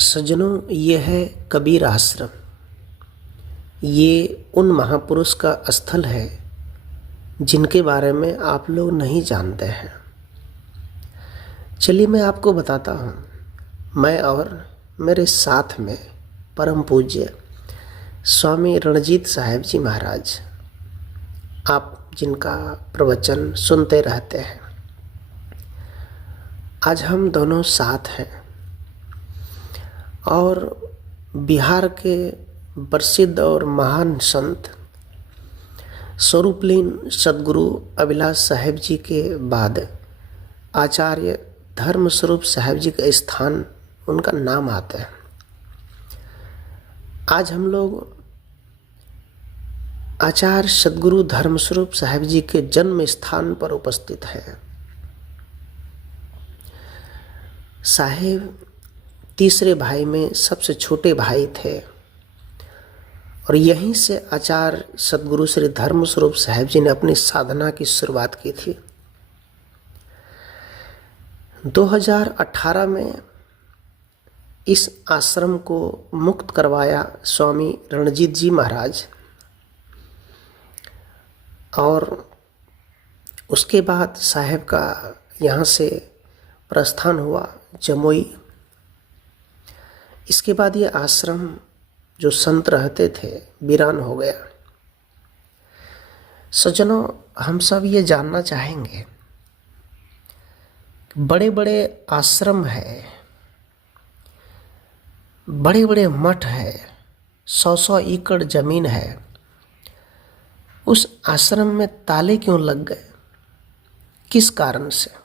सज्जनों, ये है कबीर आश्रम। ये उन महापुरुष का स्थल है जिनके बारे में आप लोग नहीं जानते हैं। चलिए मैं आपको बताता हूँ। मैं और मेरे साथ में परम पूज्य स्वामी रणजीत साहेब जी महाराज, आप जिनका प्रवचन सुनते रहते हैं, आज हम दोनों साथ हैं और बिहार के प्रसिद्ध और महान संत स्वरूपलीन सद्गुरु अभिलाष साहेब जी के बाद आचार्य धर्मस्वरूप साहेब जी का स्थान, उनका नाम आता है। आज हम लोग आचार्य सद्गुरु धर्मस्वरूप साहेब जी के जन्म स्थान पर उपस्थित हैं। साहेब तीसरे भाई में सबसे छोटे भाई थे और यहीं से आचार्य सद्गुरु श्री धर्मस्वरूप साहेब जी ने अपनी साधना की शुरुआत की थी। 2018 में इस आश्रम को मुक्त करवाया स्वामी रणजीत जी महाराज, और उसके बाद साहेब का यहाँ से प्रस्थान हुआ जमुई। इसके बाद ये आश्रम जो संत रहते थे वीरान हो गया। सज्जनों, हम सब ये जानना चाहेंगे, बड़े बड़े आश्रम है, बड़े बड़े मठ है, 100 एकड़ जमीन है, उस आश्रम में ताले क्यों लग गए? किस कारण से?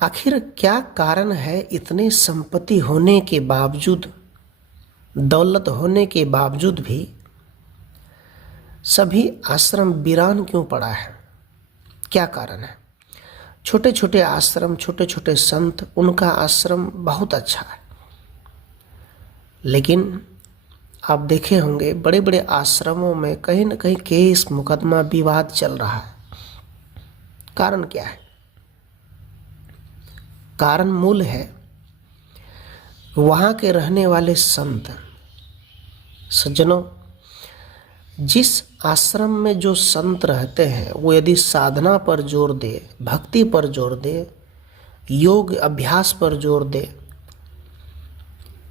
आखिर क्या कारण है इतने संपत्ति होने के बावजूद, दौलत होने के बावजूद भी सभी आश्रम वीरान क्यों पड़ा है? क्या कारण है? छोटे छोटे आश्रम, छोटे छोटे संत, उनका आश्रम बहुत अच्छा है, लेकिन आप देखे होंगे बड़े बड़े आश्रमों में कहीं न कहीं केस, मुकदमा, विवाद चल रहा है। कारण क्या है? कारण मूल है वहाँ के रहने वाले संत। सज्जनों, जिस आश्रम में जो संत रहते हैं वो यदि साधना पर जोर दे, भक्ति पर जोर दे, योग अभ्यास पर जोर दे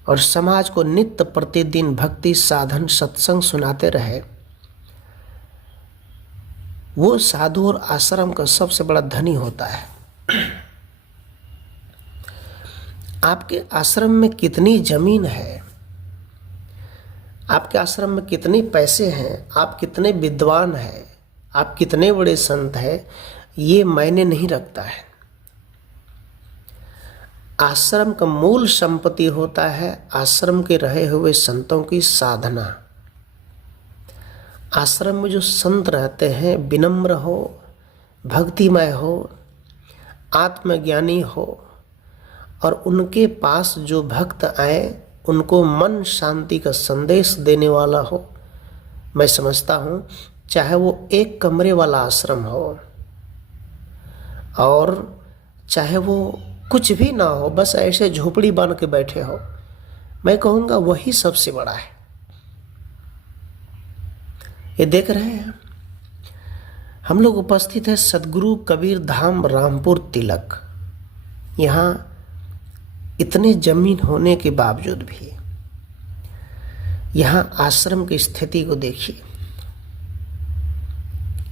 और समाज को नित्य प्रतिदिन भक्ति साधन सत्संग सुनाते रहे, वो साधु और आश्रम का सबसे बड़ा धनी होता है। आपके आश्रम में कितनी जमीन है, आपके आश्रम में कितने पैसे हैं, आप कितने विद्वान हैं, आप कितने बड़े संत हैं, ये मायने नहीं रखता है। आश्रम का मूल संपत्ति होता है आश्रम के रहे हुए संतों की साधना। आश्रम में जो संत रहते हैं विनम्र हो, भक्तिमय हो, आत्मज्ञानी हो, और उनके पास जो भक्त आए उनको मन शांति का संदेश देने वाला हो। मैं समझता हूँ चाहे वो एक कमरे वाला आश्रम हो और चाहे वो कुछ भी ना हो, बस ऐसे झोपड़ी बन के बैठे हो, मैं कहूँगा वही सबसे बड़ा है। ये देख रहे हैं हम लोग उपस्थित है सद्गुरु कबीर धाम रामपुर तिलक। यहाँ इतने जमीन होने के बावजूद भी यहाँ आश्रम की स्थिति को देखिए।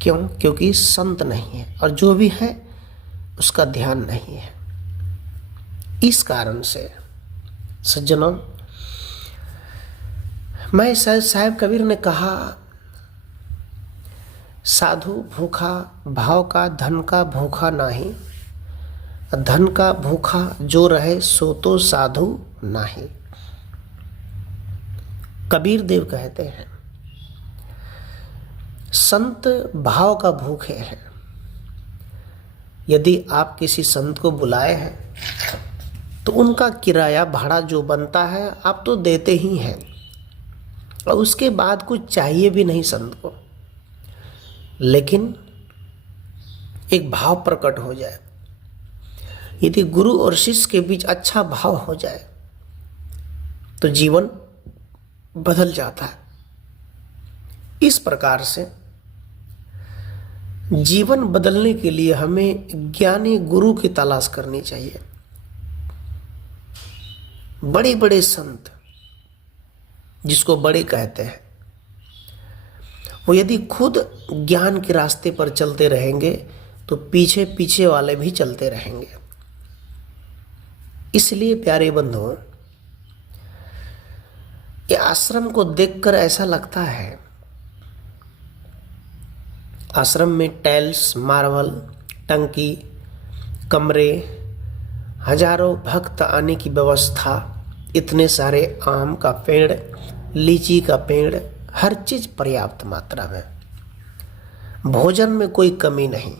क्यों? क्योंकि संत नहीं है और जो भी है उसका ध्यान नहीं है। इस कारण से सज्जनों, मैं साहेब कबीर ने कहा, साधु भूखा भाव का, धन का भूखा नहीं, धन का भूखा जो रहे सो तो साधु नाही। कबीर देव कहते हैं संत भाव का भूखे हैं। यदि आप किसी संत को बुलाए हैं तो उनका किराया भाड़ा जो बनता है आप तो देते ही हैं, और उसके बाद कुछ चाहिए भी नहीं संत को, लेकिन एक भाव प्रकट हो जाए, यदि गुरु और शिष्य के बीच अच्छा भाव हो जाए तो जीवन बदल जाता है। इस प्रकार से जीवन बदलने के लिए हमें ज्ञानी गुरु की तलाश करनी चाहिए। बड़े बड़े संत, जिसको बड़े कहते हैं, वो यदि खुद ज्ञान के रास्ते पर चलते रहेंगे तो पीछे पीछे वाले भी चलते रहेंगे। इसलिए प्यारे बंधुओं, ये आश्रम को देखकर ऐसा लगता है, आश्रम में टाइल्स, मार्बल, टंकी, कमरे, हजारों भक्त आने की व्यवस्था, इतने सारे आम का पेड़, लीची का पेड़, हर चीज पर्याप्त मात्रा में, भोजन में कोई कमी नहीं।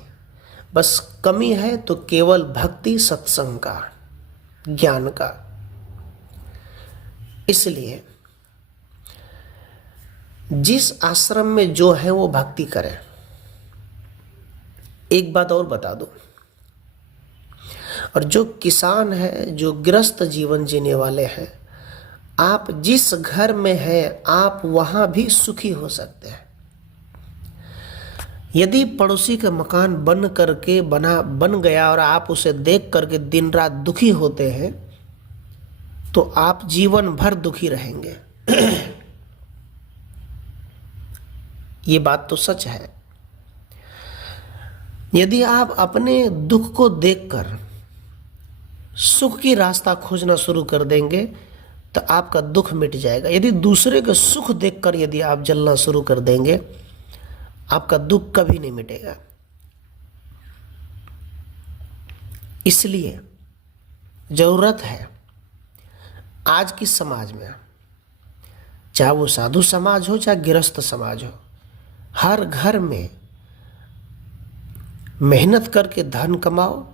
बस कमी है तो केवल भक्ति, सत्संग का, ज्ञान का। इसलिए जिस आश्रम में जो है वो भक्ति करें। एक बात और बता दूं, और जो किसान है, जो गृहस्थ जीवन जीने वाले हैं, आप जिस घर में हैं आप वहां भी सुखी हो सकते हैं। यदि पड़ोसी का मकान बन गया और आप उसे देख करके दिन रात दुखी होते हैं तो आप जीवन भर दुखी रहेंगे। ये बात तो सच है। यदि आप अपने दुख को देखकर सुख की रास्ता खोजना शुरू कर देंगे तो आपका दुख मिट जाएगा। यदि दूसरे का सुख देखकर यदि आप जलना शुरू कर देंगे, आपका दुख कभी नहीं मिटेगा। इसलिए जरूरत है आज की समाज में, चाहे वो साधु समाज हो चाहे गृहस्थ समाज हो, हर घर में मेहनत करके धन कमाओ,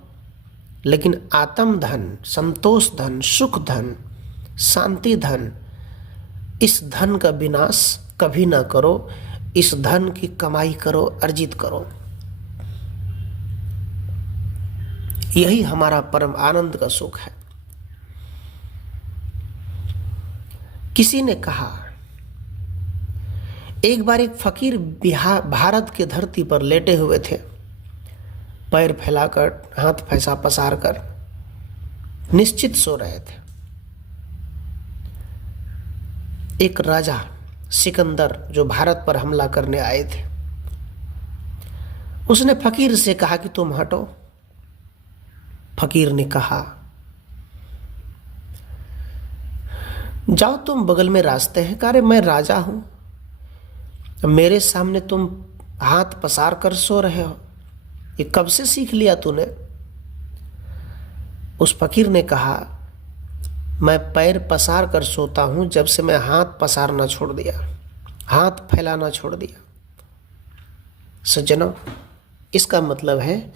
लेकिन आत्म धन, संतोष धन, सुख धन, शांति धन, इस धन का विनाश कभी ना करो। इस धन की कमाई करो, अर्जित करो। यही हमारा परम आनंद का सुख है। किसी ने कहा, एक बार एक फकीर भारत की धरती पर लेटे हुए थे, पैर फैलाकर, हाथ फैसा पसार कर निश्चित सो रहे थे। एक राजा सिकंदर, जो भारत पर हमला करने आए थे, उसने फकीर से कहा कि तुम हटो। फकीर ने कहा, जाओ, तुम बगल में रास्ते हैं। कहा, मैं राजा हूं, मेरे सामने तुम हाथ पसार कर सो रहे हो, ये कब से सीख लिया तूने? उस फकीर ने कहा, मैं पैर पसार कर सोता हूं जब से मैं हाथ पसारना छोड़ दिया, हाथ फैलाना छोड़ दिया। सज्जनों, इसका मतलब है,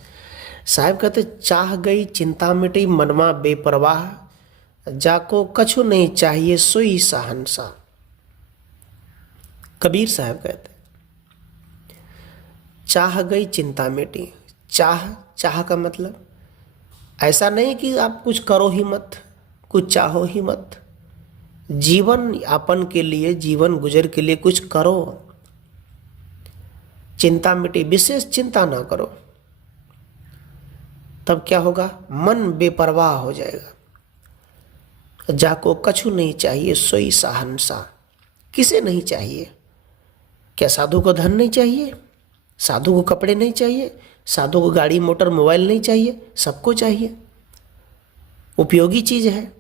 साहब कहते, चाह गई चिंता मिटी, मनमा बेपरवाह, जाको कछु नहीं चाहिए सोई सहनसा। कबीर साहब कहते, चाह गई चिंता मिटी। चाह का मतलब ऐसा नहीं कि आप कुछ करो ही मत, कुछ चाहो ही मत। जीवन यापन के लिए, जीवन गुजर के लिए कुछ करो। चिंता मिटी, विशेष चिंता ना करो, तब क्या होगा? मन बेपरवाह हो जाएगा। जाको कछु नहीं चाहिए सोई सहनसा। किसे नहीं चाहिए? क्या साधु को धन नहीं चाहिए? साधु को कपड़े नहीं चाहिए? साधु को गाड़ी, मोटर, मोबाइल नहीं चाहिए? सबको चाहिए, उपयोगी चीज है।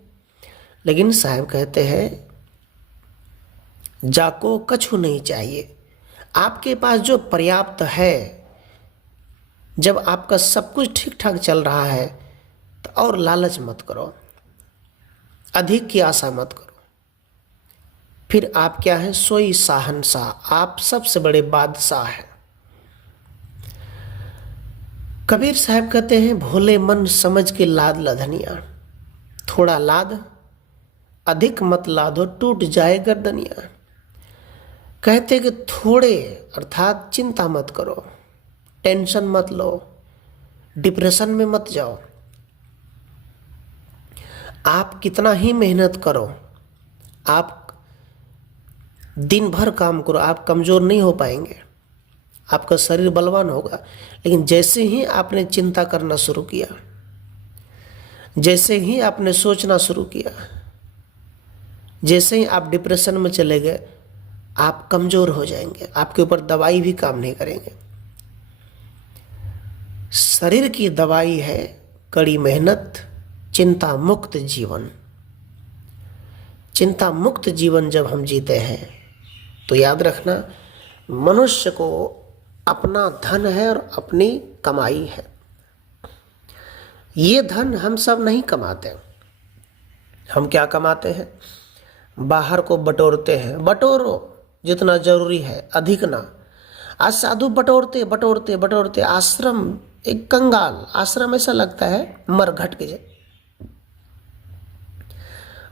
लेकिन साहब कहते हैं, जाको कछु नहीं चाहिए। आपके पास जो पर्याप्त है, जब आपका सब कुछ ठीक ठाक चल रहा है तो और लालच मत करो, अधिक की आशा मत करो। फिर आप क्या हैं? सोई शाहनशाह, आप सबसे बड़े बादशाह हैं। कबीर साहब कहते हैं, भोले मन समझ के लाद लधनिया, थोड़ा लाद, अधिक मत लादो, टूट जाए गर्दनिया। कहते कि थोड़े अर्थात चिंता मत करो, टेंशन मत लो, डिप्रेशन में मत जाओ। आप कितना ही मेहनत करो, आप दिन भर काम करो, आप कमज़ोर नहीं हो पाएंगे, आपका शरीर बलवान होगा। लेकिन जैसे ही आपने चिंता करना शुरू किया, जैसे ही आपने सोचना शुरू किया, जैसे ही आप डिप्रेशन में चले गए, आप कमज़ोर हो जाएंगे, आपके ऊपर दवाई भी काम नहीं करेंगे। शरीर की दवाई है कड़ी मेहनत, चिंता मुक्त जीवन। चिंता मुक्त जीवन जब हम जीते हैं तो याद रखना, मनुष्य को अपना धन है और अपनी कमाई है। ये धन हम सब नहीं कमाते। हम क्या कमाते हैं? बाहर को बटोरते हैं। बटोरो जितना जरूरी है, अधिक ना। आज साधु बटोरते बटोरते बटोरते आश्रम एक कंगाल आश्रम ऐसा लगता है मरघट के जैसे।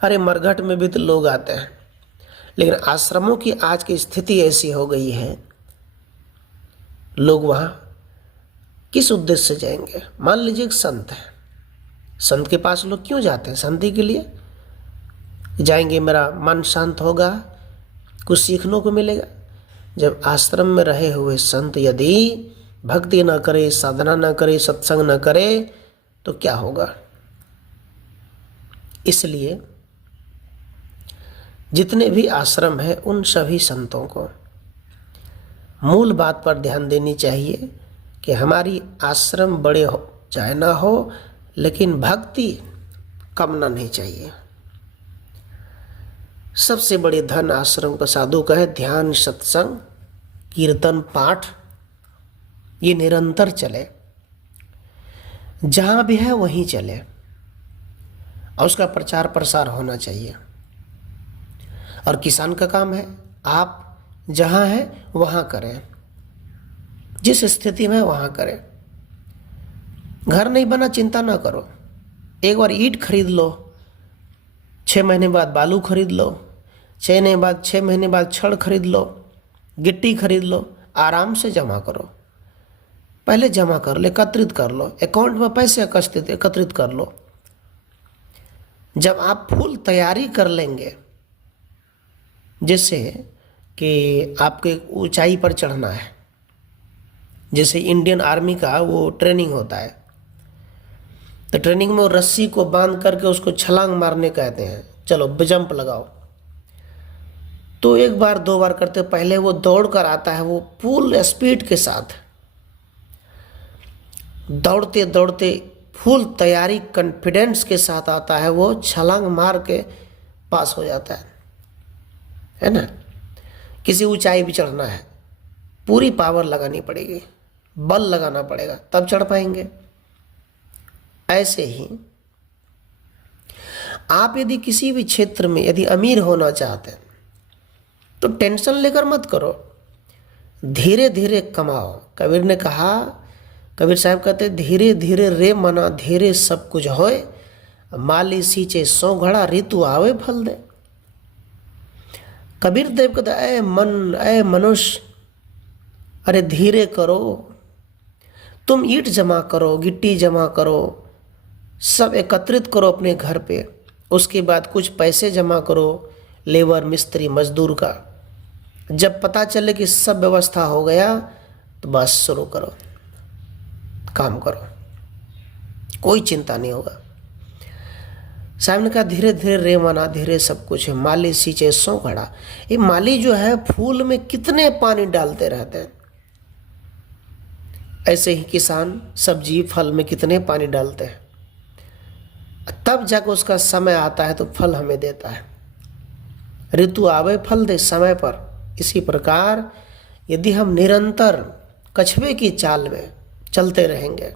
अरे मरघट में भी तो लोग आते हैं, लेकिन आश्रमों की आज की स्थिति ऐसी हो गई है, लोग वहाँ किस उद्देश्य से जाएंगे? मान लीजिए एक संत है, संत के पास लोग क्यों जाते हैं? शांति के लिए जाएंगे, मेरा मन शांत होगा, कुछ सीखने को मिलेगा। जब आश्रम में रहे हुए संत यदि भक्ति न करे, साधना न करे, सत्संग न करे तो क्या होगा? इसलिए जितने भी आश्रम हैं उन सभी संतों को मूल बात पर ध्यान देनी चाहिए कि हमारी आश्रम बड़े हो चाहे ना हो, लेकिन भक्ति कम ना नहीं चाहिए। सबसे बड़े धन आश्रम का साधु का है ध्यान, सत्संग, कीर्तन, पाठ, ये निरंतर चले, जहाँ भी है वहीं चले और उसका प्रचार प्रसार होना चाहिए। और किसान का काम है, आप जहाँ हैं वहाँ करें, जिस स्थिति में वहाँ करें। घर नहीं बना चिंता ना करो, एक बार ईंट खरीद लो, 6 महीने बाद बालू खरीद लो, 6 महीने बाद छड़ खरीद लो, गिट्टी खरीद लो, आराम से जमा करो। पहले जमा कर लो, एकत्रित कर लो, अकाउंट में पैसे एकत्रित कर लो। जब आप फुल तैयारी कर लेंगे, जैसे कि आपके ऊंचाई पर चढ़ना है, जैसे इंडियन आर्मी का वो ट्रेनिंग होता है, तो ट्रेनिंग में वो रस्सी को बांध करके उसको छलांग मारने कहते हैं, चलो जंप लगाओ। तो एक बार 2 बार करते, पहले वो दौड़ कर आता है, वो फुल स्पीड के साथ दौड़ते दौड़ते फुल तैयारी कॉन्फिडेंस के साथ आता है, वो छलांग मार के पास हो जाता है ना। किसी ऊंचाई भी चढ़ना है, पूरी पावर लगानी पड़ेगी, बल लगाना पड़ेगा, तब चढ़ पाएंगे। ऐसे ही आप यदि किसी भी क्षेत्र में यदि अमीर होना चाहते हैं तो टेंशन लेकर मत करो, धीरे धीरे कमाओ। कबीर ने कहा, कबीर साहब कहते धीरे धीरे रे मना धीरे सब कुछ होए, माली सींचे 100 घड़ा ऋतु आवे फल दे। कबीर देव कहते ऐ मनुष्य, अरे धीरे करो, तुम ईंट जमा करो, गिट्टी जमा करो, सब एकत्रित करो अपने घर पे, उसके बाद कुछ पैसे जमा करो लेबर मिस्त्री मजदूर का। जब पता चले कि सब व्यवस्था हो गया तो बस शुरू करो, काम करो, कोई चिंता नहीं होगा। साहब ने कहा धीरे धीरे रे मना धीरे सब कुछ है, माली सींचे 100 घड़ा। ये माली जो है फूल में कितने पानी डालते रहते हैं, ऐसे ही किसान सब्जी फल में कितने पानी डालते हैं, तब जाकर उसका समय आता है तो फल हमें देता है। ऋतु आवे फल दे समय पर। इसी प्रकार यदि हम निरंतर कछुए की चाल में चलते रहेंगे